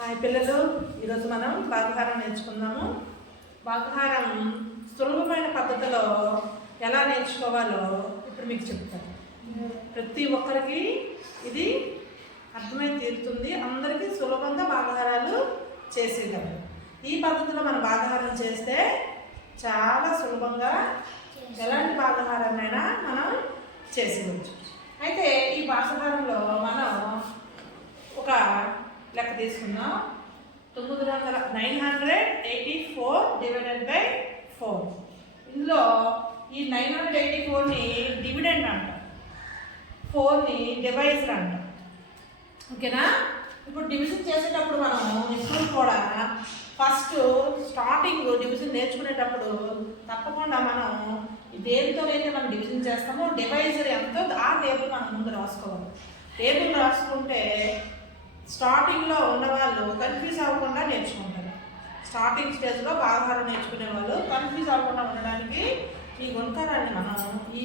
Hi పిల్లలు, ఈరోజు మనం భాగహారం నేర్చుకుందాము. భాగహారం సులభమైన పద్ధతిలో ఎలా నేర్చుకోవాలో ఇప్పుడు మీకు చెప్తాను. ప్రతి ఒక్కరికి ఇది అర్థమై తీరుతుంది. అందరికీ సులభంగా భాగహారాలు చేసేయగలరు. ఈ పద్ధతిలో మనం భాగహారం చేస్తే చాలా సులభంగా ఎలాంటి భాగహారాన్నైనా మనం చేసేయవచ్చు. అయితే ఈ భాగహారంలో మనం ఒక లెక్క తీసుకుందాం. 984 డివైడెడ్ బై 4. ఇందులో ఈ 984ని డివిడెండ్ అంటాం, 4ని డివైజర్ అంటాం. ఓకేనా? ఇప్పుడు డివిజన్ చేసేటప్పుడు మనం ఇప్పుడు కూడా ఫస్ట్ స్టార్టింగ్ డివిజన్ నేర్చుకునేటప్పుడు తప్పకుండా మనం దేనితోనైతే మనం డివిజన్ చేస్తామో డివైజర్ ఎంతో ఆ టేబుల్ మనం ముందు రాసుకోవాలి. టేబుల్ రాసుకుంటే స్టార్టింగ్లో ఉన్నవాళ్ళు కన్ఫ్యూజ్ అవ్వకుండా నేర్చుకుంటారు. స్టార్టింగ్ స్టేజ్లో భాగహారం నేర్చుకునే వాళ్ళు కన్ఫ్యూజ్ అవ్వకుండా ఉండడానికి ఈ గుణకారాన్ని మనం ఈ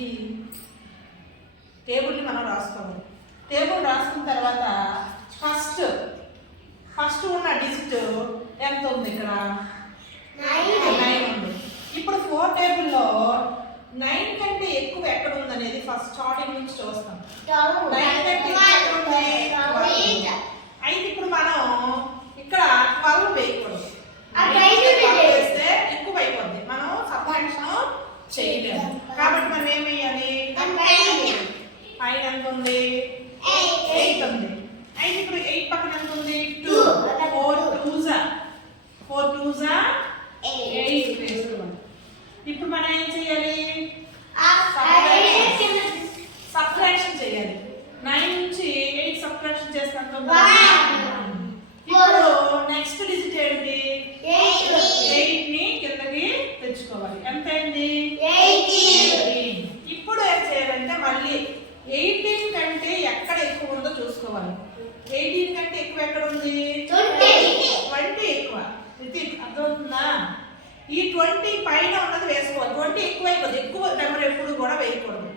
టేబుల్ని మనం రాసుకోవాలి. టేబుల్ రాసుకున్న తర్వాత ఫస్ట్ ఉన్న డిజిట్ ఎంత ఉంది? ఇక్కడ 9 ఉంది. ఇప్పుడు 4 టేబుల్లో 9 కంటే ఎక్కువ ఎక్కడ ఉంది అనేది ఫస్ట్ స్టార్టింగ్ నుంచి చూస్తాం. 9 కంటే ఎక్కువ ఉంది. అయితే ఇప్పుడు మనం ఇక్కడ 12 వేయకూడదు, వేస్తే ఎక్కువ అయిపోద్ది, మనం సబ్ట్రాక్షన్ చేయలేము. కాబట్టి మనం ఏం వేయాలి? పైన ఎంత ఉంది? 8 ఉంది. అయితే ఇప్పుడు 8 పక్కన ఎంత ఉంది? 2. 4 2s 8 వేసుకోవాలి. ఇప్పుడు మనం ఏం చేయాలి? సబ్ట్రాక్షన్ చేయాలి. 9 నుంచి 8 సబ్ట్రాక్షన్ చేస్తాం. ఇప్పుడు నెక్స్ట్ డిజిట్ ఏంటి? 8ని కిందకి తెచ్చుకోవాలి. ఎంత అయింది? 18. ఇప్పుడు ఏం చేయాలంటే మళ్ళీ 18 కంటే ఎక్కడ ఎక్కువ ఉందో చూసుకోవాలి. 18 కంటే ఎక్కువ ఎక్కడ ఉంది? 20 ఎక్కువ. ఇది అర్థమవుతుందా? ఈ 20 పైన ఉన్నది వేసుకోవాలి. 20 ఎక్కువ అయిపోతుంది. ఎక్కువ నెంబర్ ఎప్పుడు కూడా వేయకూడదు.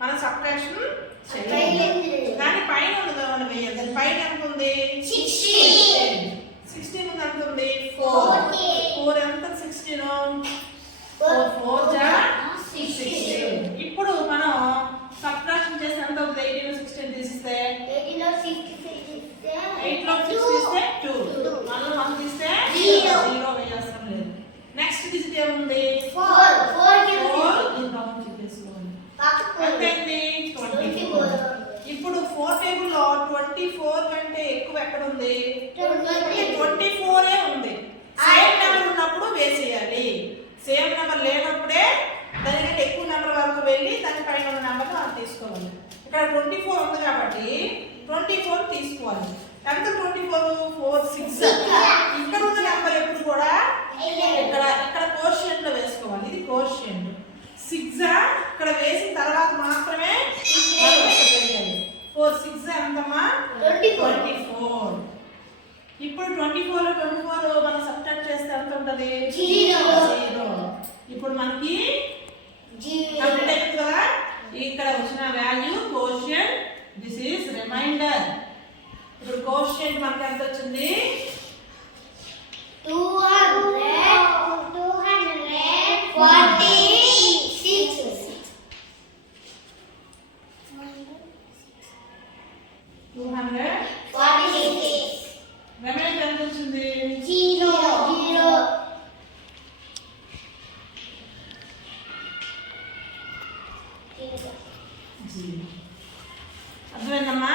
మనం సబ్ట్రాక్షన్ దాని పైన ఉన్నది మనం వేయాలి. దాని పైన ఎంత ఉంది? 16 ఉంది. ఎంత ఉంది? 4 ఎంత? 16 4 జా 16. ఇప్పుడు మనం సబ్ట్రాక్షన్ చేస్తే ఎంత అవుతుంది? 18 16 తీస్తే 8 లో 6 తీస్తే 2. మనం 1 తీస్తే 0 వేయాల్సిన లేదు. నెక్స్ట్ డిజిట్ ఏముంది? 4 ఎంతైంది? 24. ఇప్పుడు 4 టేబుల్లో 24 కంటే ఎక్కువ ఎక్కడ ఉంది? 24 ఉంది. సేమ్ నెంబర్ ఉన్నప్పుడు వేసేయాలి. సేమ్ నెంబర్ లేనప్పుడే దానికంటే ఎక్కువ నెంబర్ వరకు వెళ్ళి దాని పైన ఉన్న నెంబర్ మనం తీసుకోవాలి. ఇక్కడ 24 ఉంది కాబట్టి 24 తీసుకోవాలి. ఎంత? 24 4 6. ఇక్కడ ఉన్న నెంబర్ ఎప్పుడు కూడా ఇక్కడ కోషియంట్ లో వేసుకోవాలి. ఇది కోషియంట్. 6 ఇక్కడ వేసిన తర్వాత మాత్రమే 4 6 ఎంతమ్మా? 24. ఇప్పుడు 24 లో 24 మనం సబ్ట్రాక్ట్ చేస్తే ఎంత ఉంటుంది? 0. ఇప్పుడు మనకి కంప్లీట్ అయిపోతుంది కదా. ఇక్కడ వచ్చిన value quotient. This is reminder. ఇప్పుడు కోషియంట్ మనకి ఎంత వచ్చింది? 246. రిమైండర్ ఎంత వచ్చింది? 0. అర్థమైందమ్మా?